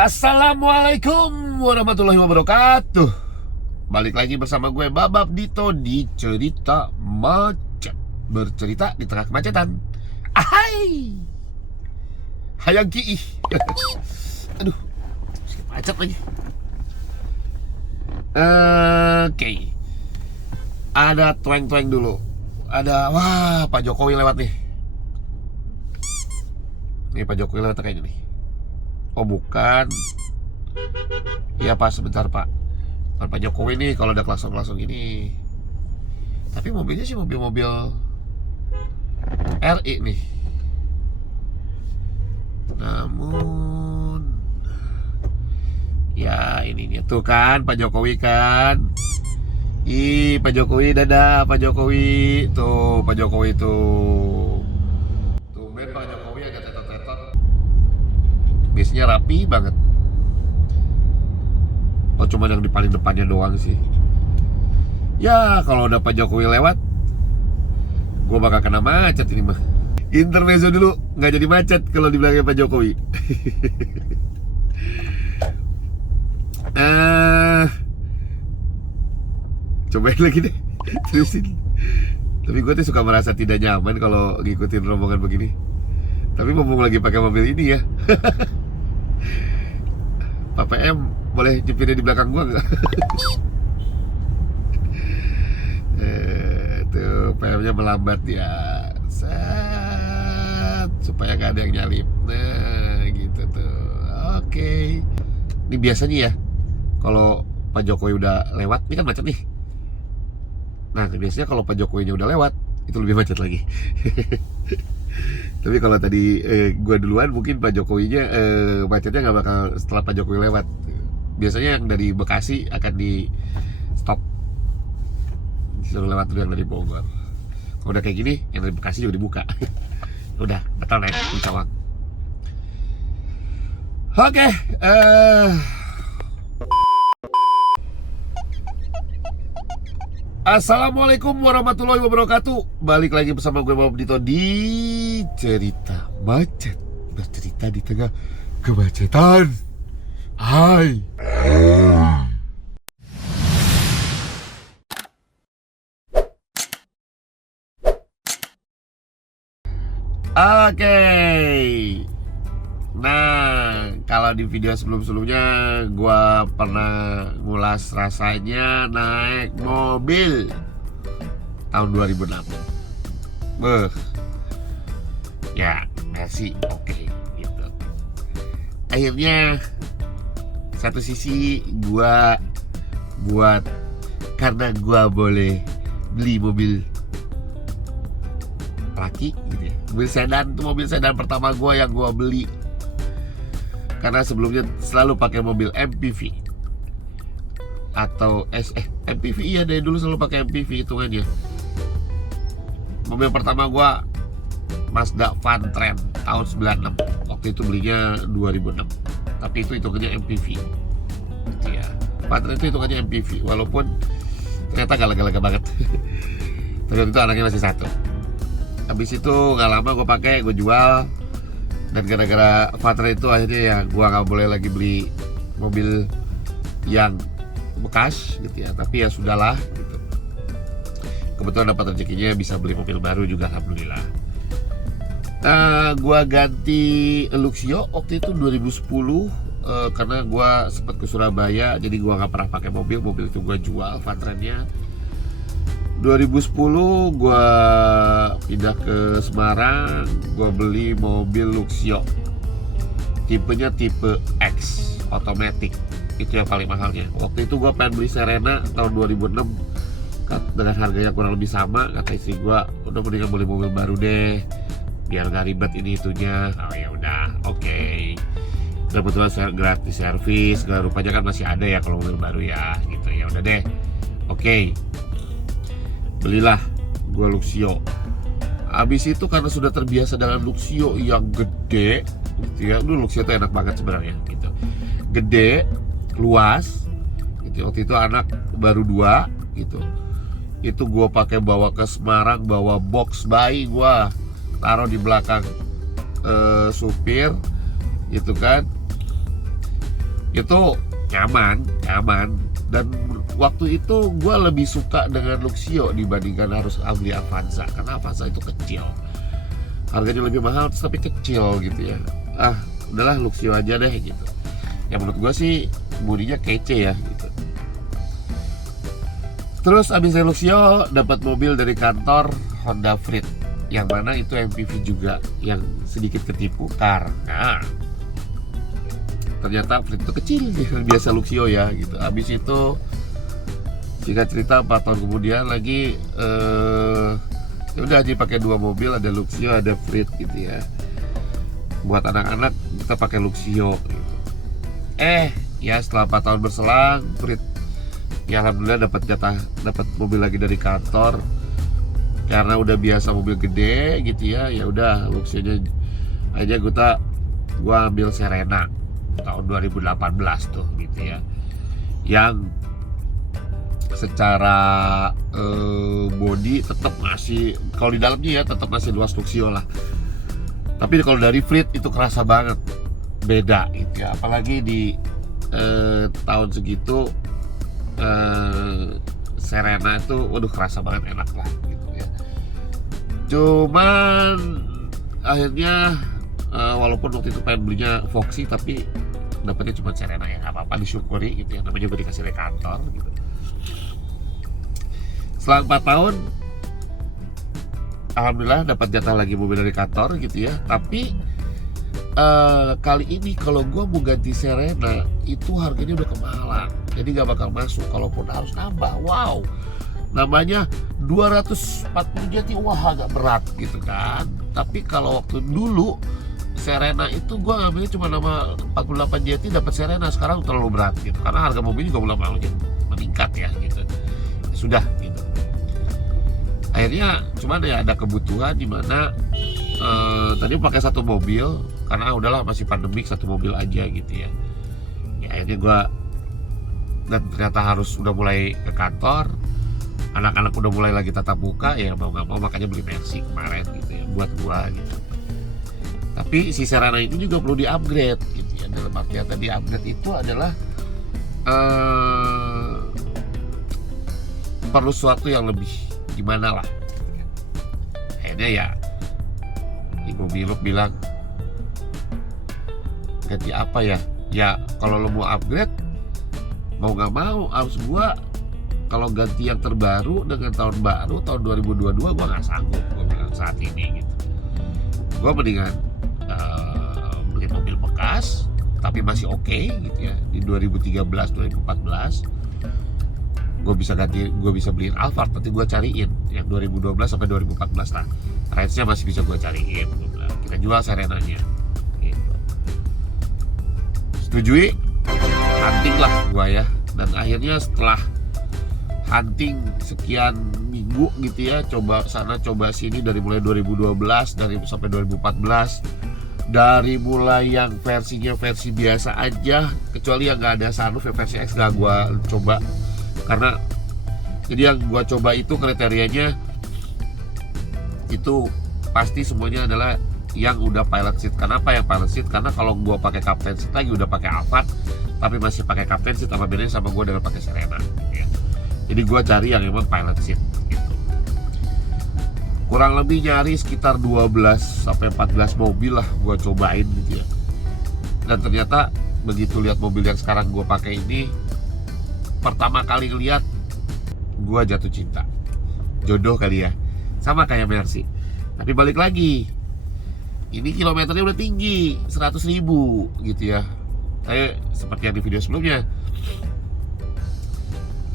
Assalamualaikum warahmatullahi wabarakatuh. Balik lagi bersama gue Babab Dito di Cerita Macet. Bercerita di tengah kemacetan. Ahai hayang kiih. Aduh, sedikit macet lagi. Oke. Ada tueng-tueng dulu. Ada, wah, Pak Jokowi lewat nih. Nih Pak Jokowi lewat kayaknya nih. Oh bukan. Iya Pak, sebentar Pak. Bukan Pak Jokowi nih kalau udah klakson-klakson gini. Tapi mobilnya sih mobil-mobil RI nih. Namun ya ininya tuh kan Pak Jokowi kan. Ih Pak Jokowi, dadah Pak Jokowi. Tuh Pak Jokowi tuh. Tumben Pak Jokowi agak tetot-tetot. Biasanya rapi banget. Oh cuma yang di paling depannya doang sih. Ya kalau udah Pak Jokowi lewat, gue bakal kena macet ini mah. Intermezzo dulu, nggak jadi macet kalau di belakangnya Pak Jokowi. Cobain lagi deh, terusin. Tapi gue tuh suka merasa tidak nyaman kalau ngikutin rombongan begini. Tapi mumpung lagi pakai mobil ini ya. Pak PM boleh jepitnya di belakang gua nggak? Tuh PM-nya melambat ya, set, supaya nggak ada yang nyalip. Nah gitu tuh. Oke. Ini biasanya ya kalau Pak Jokowi udah lewat, ini kan macet nih. Nah biasanya kalau Pak Jokowinya udah lewat, itu lebih macet lagi. Tapi kalau tadi gue duluan, mungkin Pak Jokowinya macetnya nggak bakal setelah Pak Jokowi lewat. Biasanya yang dari Bekasi akan di stop, disuruh lewat dulu yang dari Bogor. Kalau udah kayak gini, yang dari Bekasi juga dibuka. Udah, betul naik di Cawang. Oke, Assalamualaikum warahmatullahi wabarakatuh. Balik lagi bersama gue Babab Dito di Cerita Macet. Bercerita di tengah kemacetan. Hai. Oke. Nah, kalau di video sebelum-sebelumnya gue pernah ngulas rasanya naik mobil tahun 2006. Ya, masih oke gitu. Akhirnya satu sisi gue buat, karena gue boleh beli mobil laki gitu ya. Mobil sedan, itu mobil sedan pertama gue yang gue beli. Karena sebelumnya selalu pakai mobil MPV atau MPV, iya dari dulu selalu pakai MPV hitungannya. Mobil pertama gua Mazda Vantrend tahun 96. Waktu itu belinya 2006. Tapi itu hitungannya MPV. Iya, Vantrend itu hitungannya MPV walaupun ternyata gak lega-lega banget. Tapi waktu itu anaknya masih satu. Habis itu gak lama gue pakai, gue jual. Dan gara-gara Vantrend itu akhirnya ya gue gak boleh lagi beli mobil yang bekas gitu ya. Tapi ya sudahlah gitu. Kebetulan dapat rezekinya bisa beli mobil baru juga, alhamdulillah. Gue ganti Luxio waktu itu 2010 karena gue sempat ke Surabaya, jadi gue gak pernah pakai mobil itu gue jual Vantrendnya. 2010 gue pindah ke Semarang, gue beli mobil Luxio, tipenya tipe X, automatic, itu yang paling mahalnya. Waktu itu gue pengen beli Serena tahun 2006 dengan harga yang kurang lebih sama. Kata istri gue, udah mendingan beli mobil baru deh, biar gak ribet ini itunya. Oh ya udah, oke. Kebetulan gratis servis, rupanya kan masih ada ya kalau mobil baru ya, gitu ya udah deh, oke. Belilah gue Luxio. Abis itu karena sudah terbiasa dengan Luxio yang gede gitu ya. Dulu Luxio itu enak banget sebenarnya gitu. Gede, luas gitu. Waktu itu anak baru 2 gitu. Itu gue pakai bawa ke Semarang, bawa box bayi gue taruh di belakang supir gitu kan. Itu nyaman. Dan waktu itu gue lebih suka dengan Luxio dibandingkan harus beli Avanza, karena Avanza itu kecil, harganya lebih mahal tapi kecil gitu ya. Udahlah Luxio aja deh gitu. Ya menurut gue sih bodinya kece ya gitu. Terus abis dari Luxio dapat mobil dari kantor, Honda Freed, yang mana itu MPV juga, yang sedikit ketipu karena ternyata Freed itu kecil biasa Luxio ya gitu. Abis itu singkat cerita 4 tahun kemudian lagi ya udah aja pakai 2 mobil, ada Luxio ada Freed gitu ya. Buat anak-anak kita pakai Luxio gitu. Ya setelah 4 tahun berselang, Freed ya alhamdulillah dapat mobil lagi dari kantor, karena udah biasa mobil gede gitu ya. Ya udah Luxio-nya aja gua ambil Serena tahun 2018 tuh gitu ya, yang secara body tetap masih, kalau di dalamnya ya tetap masih luas Luxio lah, tapi kalau dari Freed itu kerasa banget beda gitu ya. Apalagi di tahun segitu Serena itu waduh kerasa banget enak lah gitu ya. Cuman akhirnya walaupun waktu itu pengen belinya Foxy, tapi dapetnya cuma Serena, ya nggak apa-apa, disyukuri gitu ya, namanya gue dikasih dari kantor gitu. Setelah 4 tahun alhamdulillah dapat jatah lagi mobil dari kantor gitu ya. Tapi kali ini kalau gue mau ganti Serena itu harganya udah kemahalan, jadi nggak bakal masuk. Kalaupun harus nambah, wow, namanya 240 jati, wah agak berat gitu kan. Tapi kalau waktu dulu Serena itu gue ngambilnya cuma nama 48 jati dapat Serena, sekarang terlalu berat gitu, karena harga mobil juga mulai meningkat ya gitu. Sudah gitu. Akhirnya cuman ya ada kebutuhan di mana tadi pakai 1 mobil, karena udahlah masih pandemik 1 mobil aja gitu ya. Ya akhirnya gue, dan ternyata harus udah mulai ke kantor, anak-anak udah mulai lagi tatap muka, ya mau nggak mau makanya beli Mercy kemarin gitu ya buat gue gitu. Tapi si Serena itu juga perlu di-upgrade gitu ya. Dalam artian tadi upgrade itu adalah perlu sesuatu yang lebih gimana lah gitu ya. Akhirnya ya Ibu Biluk bilang, ganti apa ya? Ya kalau lo mau upgrade, mau nggak mau harus gua, kalau ganti yang terbaru dengan tahun baru tahun 2022 gua nggak sanggup, gua bilang saat ini gitu. Gua mendingan beli mobil bekas tapi masih oke gitu ya. Di 2013 2014 gue bisa beliin Alphard, nanti gue cariin yang 2012 sampai 2014 lah, range-nya masih bisa gue cariin. Kita jual Serenanya gitu. Setujui, hunting lah gue ya. Dan akhirnya setelah hunting sekian minggu gitu ya, coba sana coba sini, dari mulai 2012 sampai 2014, dari mulai yang versi biasa aja, kecuali yang nggak ada sunroof, versi X nggak gue coba, karena jadi yang gue coba itu kriterianya itu pasti semuanya adalah yang udah pilot seat. Kenapa yang pilot seat? Karena kalau gue pakai captain seat lagi udah pakai Alphard, tapi masih pakai captain seat, sama bedanya sama gue dengan pakai Serena gitu ya. Jadi gue cari yang memang pilot seat gitu. Kurang lebih nyari sekitar 12 sampai 14 mobil lah gue cobain gitu ya. Dan ternyata begitu lihat mobil yang sekarang gue pakai ini, pertama kali lihat gue jatuh cinta. Jodoh kali ya, sama kayak Mercy. Tapi balik lagi, ini kilometernya udah tinggi 100.000 gitu ya. Kayak seperti yang di video sebelumnya,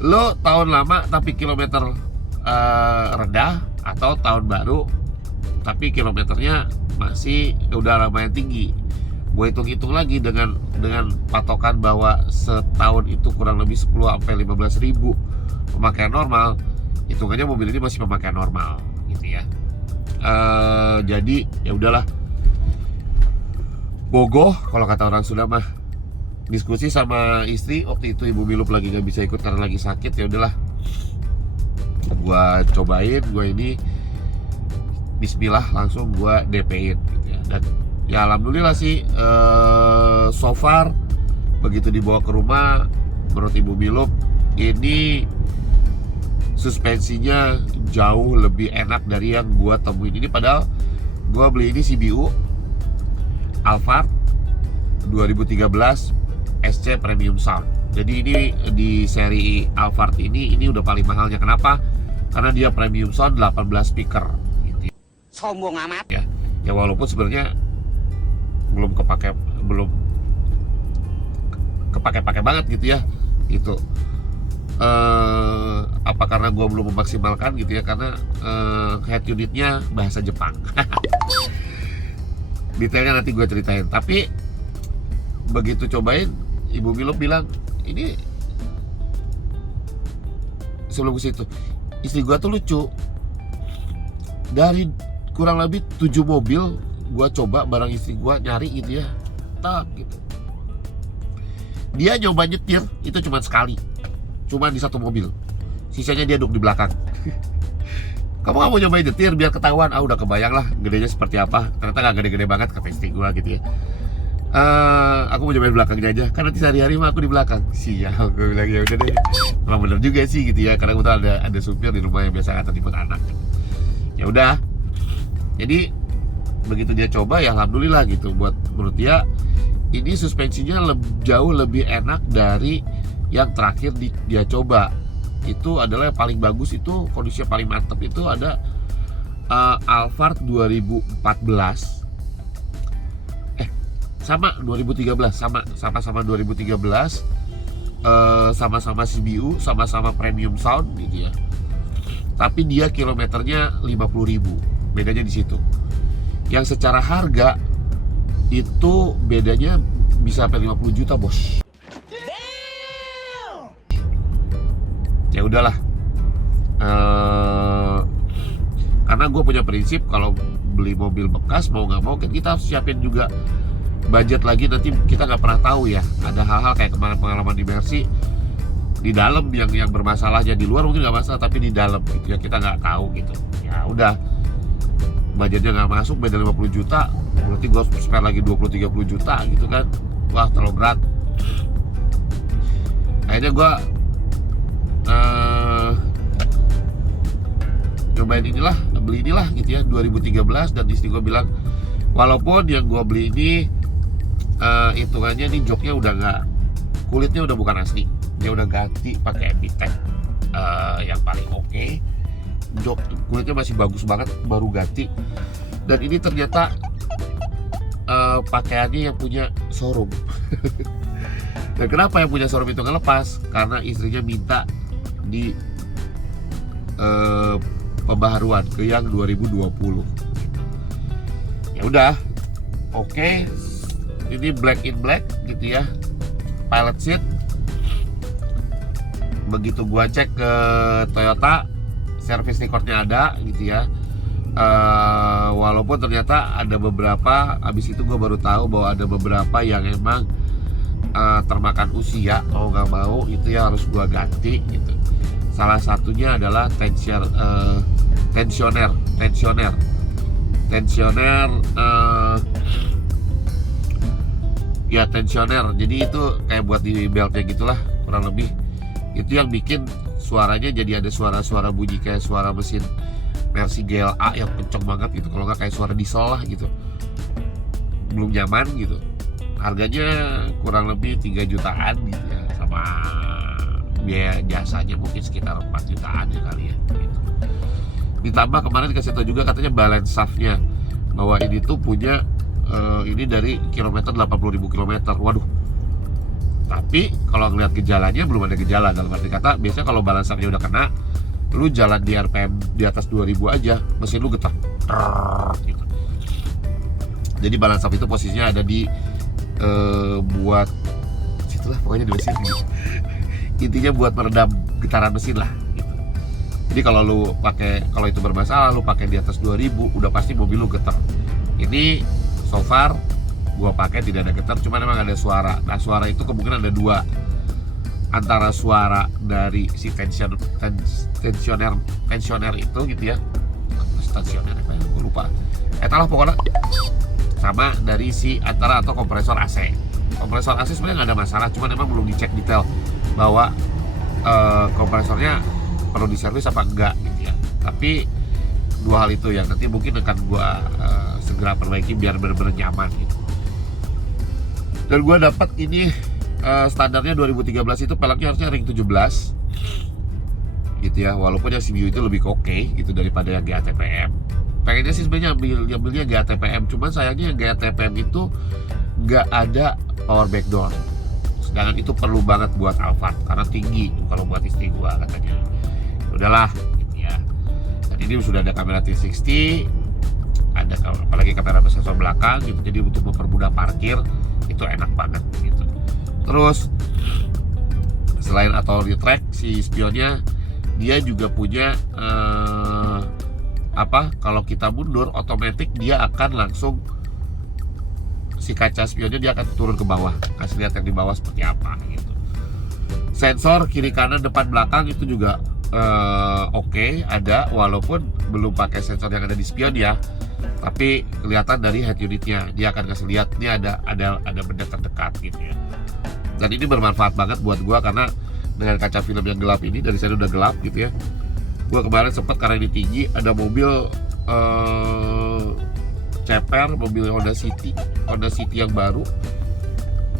lo tahun lama tapi kilometer rendah, atau tahun baru tapi kilometernya masih udah lumayan tinggi. Gue hitung-hitung lagi dengan patokan bahwa setahun itu kurang lebih 10 sampai 15.000 pemakaian normal, hitungannya mobil ini masih pemakaian normal gitu ya. Jadi ya udahlah, bogoh kalau kata orang Sunda mah. Diskusi sama istri waktu itu, Ibu Milup lagi nggak bisa ikut karena lagi sakit, ya udahlah gua cobain, gua ini bismillah langsung gua DP-in gitu ya. Dan ya alhamdulillah sih so far begitu dibawa ke rumah, menurut Ibu Milup ini suspensinya jauh lebih enak dari yang gua temuin. Ini padahal gua beli ini CBU Alphard 2013 SC Premium Sound. Jadi ini di seri Alphard ini udah paling mahalnya. Kenapa? Karena dia Premium Sound 18 speaker gitu. Sombong amat. Ya walaupun sebenarnya belum kepake banget gitu ya. Itu apa karena gue belum memaksimalkan gitu ya, karena head unitnya bahasa Jepang. Detailnya nanti gue ceritain. Tapi begitu cobain, Ibu Milup bilang ini, sebelum ke situ istri gue tuh lucu. Dari kurang lebih 7 mobil gue coba bareng istri gue nyari gitu ya, tak gitu. Dia nyoba nyetir itu cuma sekali, cuma di satu mobil, sisanya dia duduk di belakang. Kamu gak mau nyobain nyetir biar ketahuan? Udah kebayang lah gedenya seperti apa. Ternyata gak gede-gede banget ke istri gue gitu ya. Aku mau nyobain belakangnya aja, karena nanti sehari-hari mah aku di belakang. Sial, gue bilang ya udah deh. Memang bener juga sih gitu ya, karena kebetulan ada supir di rumah yang biasa nganter jemput anak. Ya udah, jadi begitu dia coba ya alhamdulillah gitu. Buat menurut dia ini suspensinya jauh lebih enak dari yang terakhir dia coba. Itu adalah yang paling bagus, itu kondisinya paling mantep itu ada Alphard 2014 sama 2013, sama-sama 2013, sama-sama CBU, sama-sama Premium Sound gitu ya. Tapi dia kilometernya 50.000, bedanya di situ. Yang secara harga itu bedanya bisa sampai 50 juta bos. Ya udahlah, karena gue punya prinsip kalau beli mobil bekas mau nggak mau kan kita harus siapin juga budget lagi. Nanti kita nggak pernah tahu ya, ada hal-hal kayak kemarin pengalaman di Mercy di dalam yang bermasalahnya. Di luar mungkin nggak masalah, tapi di dalam gitu ya kita nggak tahu gitu. Ya udah, budgetnya nggak masuk, beda 50 juta, berarti gue spare lagi 20-30 juta gitu kan. Wah terlalu berat. Akhirnya gue cobain beli inilah gitu ya 2013. Dan istri gue bilang walaupun yang gue beli ini hitungannya nih joknya udah nggak, kulitnya udah bukan asli, dia udah ganti pakai Epitech yang paling oke. Jok kulitnya masih bagus banget, baru ganti. Dan ini ternyata pakaiannya yang punya showroom. Dan kenapa yang punya showroom itu nggak lepas? Karena istrinya minta di pembaharuan ke yang 2020. Ya udah, oke. Ini black in black gitu ya, pilot seat. Begitu gua cek ke Toyota, service recordnya ada gitu ya. Walaupun ternyata ada beberapa, abis itu gua baru tahu bahwa ada beberapa yang emang termakan usia, mau nggak mau itu ya harus gua ganti gitu. Salah satunya adalah tensioner. Ya tensioner. Jadi itu kayak buat di beltnya gitulah kurang lebih. Itu yang bikin suaranya jadi ada suara-suara bunyi kayak suara mesin Mercy GLA yang kenceng banget gitu. Kalau nggak kayak suara diesel lah gitu. Belum nyaman gitu. Harganya kurang lebih 3 jutaan gitu ya, sama biaya jasanya mungkin sekitar 4 jutaan ya kali ya gitu. Ditambah kemarin dikasih tahu juga katanya balance shaftnya bahwa ini tuh punya ini dari kilometer 80.000 kilometer. Waduh. Tapi kalau ngeliat gejalanya belum ada gejala. Dalam arti kata biasanya kalau balance shaftnya udah kena, lu jalan di RPM di atas 2000 aja mesin lu getar gitu. Jadi balance shaft itu posisinya ada di buat situlah pokoknya di mesin gitu. Intinya buat meredam getaran mesin lah gitu. Jadi kalau itu bermasalah, lu pakai di atas 2000 udah pasti mobil lu getar. Ini so far gua pakai tidak ada getar, cuma memang ada suara. Nah suara itu kemungkinan ada dua, antara suara dari si tensioner itu gitu ya, stasioner apa ya gue lupa, etalah pokoknya, sama dari si antara atau kompresor AC. kompresor AC sebenarnya nggak ada masalah, cuman emang belum dicek detail bahwa kompresornya perlu diservis apa enggak gitu ya. Tapi dua hal itu yang nanti mungkin akan gua segera perbaiki biar benar-benar nyaman gitu. Dan gua dapat ini standarnya 2013 itu peleknya harusnya ring 17 gitu ya, walaupun yang CBU itu lebih oke gitu daripada yang GATPM. Pengennya sih sebenarnya ambilnya GATPM, cuman sayangnya yang GATPM itu nggak ada power backdoor, sedangkan itu perlu banget buat Alphard karena tinggi kalau buat istri gua katanya. Udahlah gitu ya. Dan ini sudah ada kamera 360, ada apalagi kamera sensor belakang gitu, jadi untuk mempermudah parkir itu enak banget gitu. Terus selain auto retract, si spionnya dia juga punya kalau kita mundur otomatis dia akan langsung, si kaca spionnya dia akan turun ke bawah, kasih lihat yang di bawah seperti apa gitu. Sensor kiri kanan depan belakang itu juga oke, ada, walaupun belum pakai sensor yang ada di spion ya, tapi kelihatan dari head unitnya dia akan kasih lihat ini ada benda terdekat gitu ya. Dan ini bermanfaat banget buat gua karena dengan kaca film yang gelap ini, dari sana udah gelap gitu ya. Gua kemarin sempat karena ini tinggi, ada mobil ceper, mobil Honda City yang baru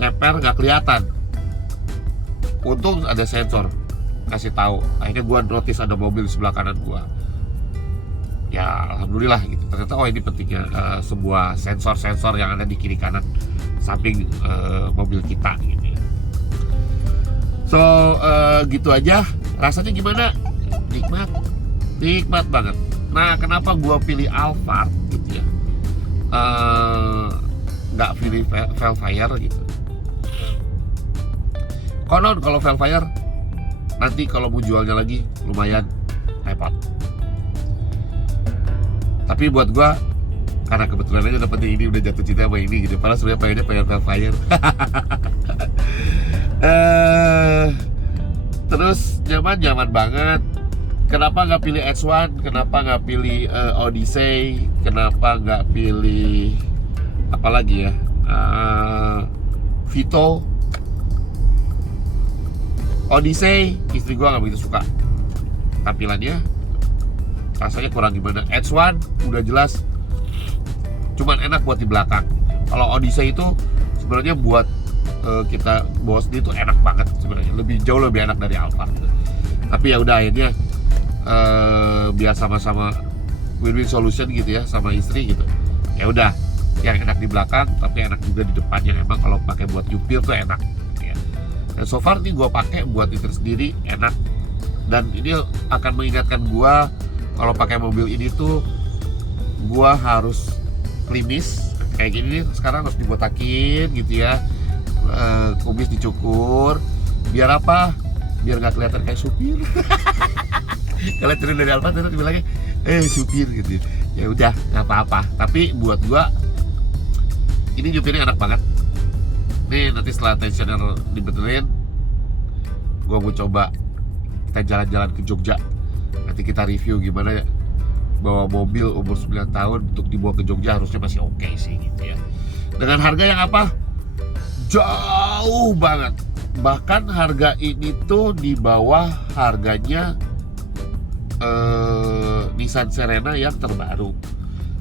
ceper nggak kelihatan. Untung ada sensor kasih tahu. Akhirnya gua notice ada mobil di sebelah kanan gua. Ya alhamdulillah gitu. Ternyata ini pentingnya sebuah sensor yang ada di kiri kanan samping mobil kita gitu ya. So gitu aja. Rasanya gimana? Nikmat banget. Nah, kenapa gua pilih Alphard gitu ya? Nggak pilih Velfire gitu. Konon kalau Velfire nanti kalau mau jualnya lagi lumayan repot. Tapi buat gua karena kebetulan aja dapetnya ini, udah jatuh cinta sama ini gitu. Padahal sebenarnya pengen Velfire. Terus nyaman banget. Kenapa nggak pilih X1? Kenapa nggak pilih Odyssey? Kenapa nggak pilih apa lagi ya? Vito. Odyssey istri gua nggak begitu suka tampilannya, rasanya kurang gimana. X1 udah jelas cuman enak buat di belakang. Kalau Odyssey itu sebenarnya buat kita bawa sendiri itu enak banget sebenarnya, jauh lebih enak dari Alphard gitu. Tapi ya udah akhirnya biar sama-sama win-win solution gitu ya sama istri gitu. Ya udah, yang enak di belakang tapi enak juga di depan, yang emang kalau pakai buat nyupir tuh enak ya. Dan so far nih gue pakai buat istri sendiri enak, dan ini akan mengingatkan gue kalau pakai mobil ini tuh gue harus klimis kayak gini nih. Sekarang harus dibotakin gitu ya, kumis dicukur, biar apa? Biar nggak kelihatan kayak supir. Kalau turun dari Alphard itu dibilangnya supir gitu. Ya udah nggak apa-apa. Tapi buat gua ini nyupirnya enak banget. Nih nanti setelah tensioner dibenerin, gua mau coba kita jalan-jalan ke Jogja. Nanti kita review gimana ya, bawa mobil umur 9 tahun untuk dibawa ke Jogja harusnya masih oke sih gitu ya. Dengan harga yang apa? Jauh banget. Bahkan harga ini tuh di bawah harganya Nissan Serena yang terbaru.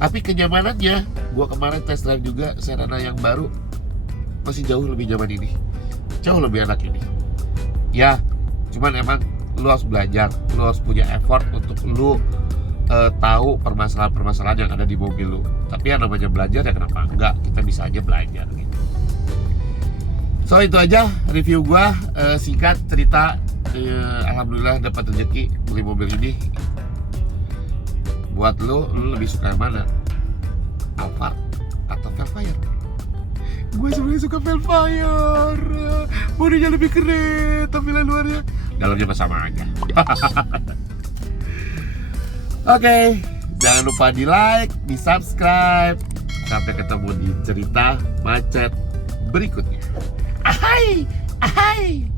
Tapi kenyamanannya, gua kemarin test drive juga Serena yang baru, masih jauh lebih nyaman ini, jauh lebih enak ini. Ya, cuman emang lu harus belajar, lu harus punya effort untuk lu tahu permasalahan-permasalahan yang ada di mobil lu. Tapi yang namanya belajar ya kenapa enggak, kita bisa aja belajar gitu. So itu aja review gua, singkat cerita. Alhamdulillah dapat rezeki beli mobil ini. Buat lu lebih suka yang mana? Alphard atau Velfire? Gue sebenarnya suka Velfire. Bodinya lebih keren, tampilan luarnya, dalamnya sama aja. Oke, jangan lupa di like, di subscribe. Sampai ketemu di cerita macet berikutnya. Ahai, ahai.